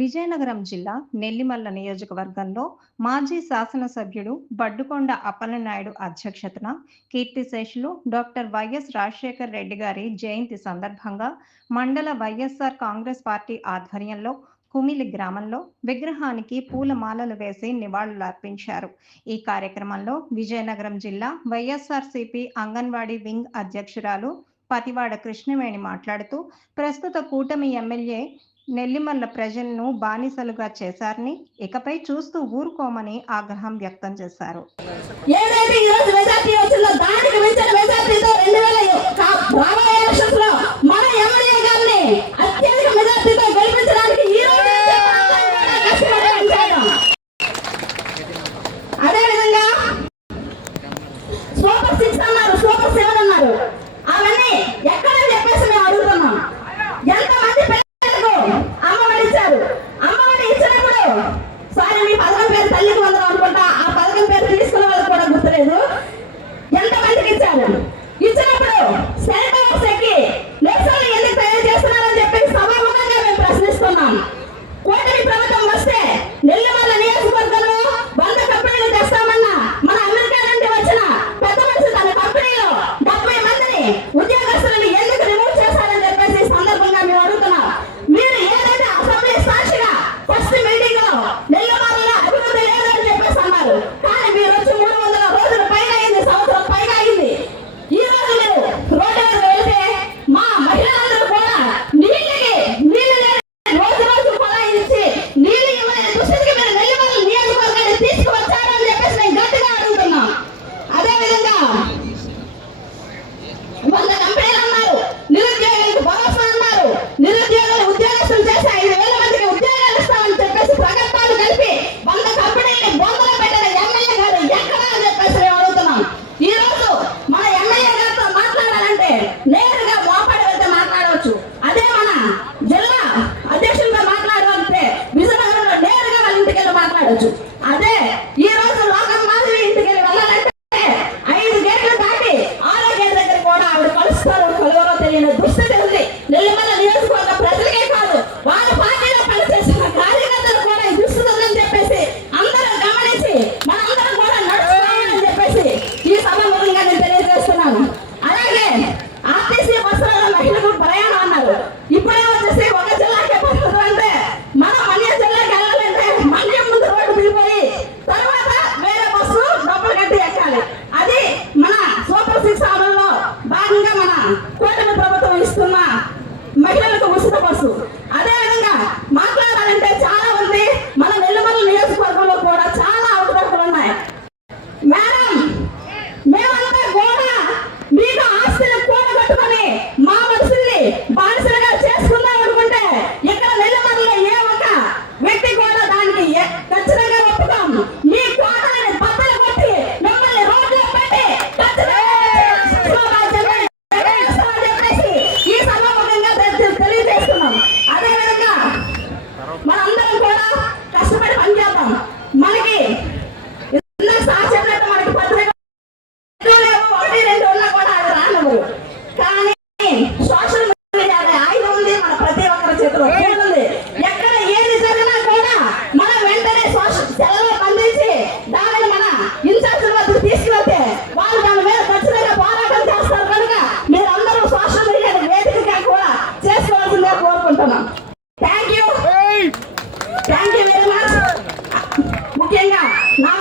విజయనగరం జిల్లా నెల్లిమల్ల నియోజకవర్గంలో మాజీ శాసనసభ్యుడు బడ్డుకొండ అప్పలనాయుడు అధ్యక్షతన కీర్తిశేషులు డాక్టర్ వైఎస్ రాజశేఖర రెడ్డి గారి జయంతి సందర్భంగా మండల వైఎస్ఆర్ కాంగ్రెస్ పార్టీ ఆధ్వర్యంలో కుమిలి గ్రామంలో విగ్రహానికి పూలమాలలు వేసి నివాళులర్పించారు. ఈ కార్యక్రమంలో విజయనగరం జిల్లా వైఎస్ఆర్సీపీ అంగన్వాడీ వింగ్ అధ్యక్షురాలు పతివాడ కృష్ణవేణి మాట్లాడుతూ ప్రస్తుత కూటమి ఎమ్మెల్యే నెల్లిమల్ల ప్రజలను బానిసలుగా చేశారని, ఇకపై చూస్తూ ఊరుకోమని ఆగ్రహం వ్యక్తం చేశారు. అదే ఈ రోజు లోకం మాధవి ఇంటికి వెళ్ళాలంటే 5 గేట్లు దాటి 6వ గేట్ దగ్గర కూడా ఆవిడ కలుస్తారు, కలవరో తెలియని దుస్థితి ఉంది. నెల్లిమల్ల నియోజకవర్గ ప్రజలకే కాదు, వాళ్ళ పార్టీలో పనిచేసిన కార్యకర్తలు కూడా ఈ దుస్థితి ఉందని చెప్పేసి అందరూ గమనించి మనందరం కూడా నడుచుకోవాలని చెప్పేసి ఈ సభ మూలంగా నేను తెలియజేస్తున్నాను. అలాగే ఆర్టీసీ బస్సులలో మహిళలకు ప్రయాణం అన్నారు. ఇప్పుడే వచ్చేసి ఒక జిల్లాకే బస్సులు అంటే మనం మన్యం జిల్లాకి వెళ్ళాలంటే మన్యం ముందు రోడ్డు దిగిపోయి తర్వాత వేరే బస్సు డబ్బులు కట్టి ఎక్కాలి. అది మన సూపర్ 6 అమలులో భాగంగా మన కూటమి ప్రభుత్వం ఇస్తున్న మహిళలకు ఉచిత బస్సు. అదేవిధంగా మాట్లాడాలంటే చాలా ఉంది. మన నెల్లిమల్ల నియోజకవర్గంలో కూడా చాలా అవకాశాలు ఉన్నాయి. మేడం, మేమంతా కూడా మీకు ఆస్తులు కూడగట్టుకొని మా మనుషుల్ని బానిసలుగా చేసుకుందాం అనుకుంటే ఇక్కడ నెల్లిమల్లలో ఏ ఒక్క వ్యక్తి కూడా దానికి ఖచ్చితంగా ఒప్పుకోం. మీ కోటని బద్దలు కొట్టి మిమ్మల్ని రోడ్లో పెట్టి చెప్పేసి ఈ సభాముఖంగా తెలియజేస్తున్నాం. అదేవిధంగా మనందరం కూడా కష్టపడి పనిచేద్దాం. మనకి సాక్షాత్ మనకి పత్రిక 1, 2 ఉన్నా కూడా అది రానవ్వరు. కానీ సోషల్ మీడియా ఆయుధం ఉంది, మన ప్రతి ఒక్కరి చేతిలో ఉంది. ఎక్కడ ఏది జరిగినా కూడా మనం వెంటనే సెలవు అందించి దానిని మన ఇన్ఛార్జ్ వద్దకు తీసుకెళ్తే వాళ్ళు దాని మీద ఖచ్చితంగా పోరాటం చేస్తారు. కనుక మీరందరూ సోషల్ మీడియా వేదికగా కూడా చేసుకోవాల్సిందిగా కోరుకుంటున్నాం. Thank you very much. ముఖ్యంగా నా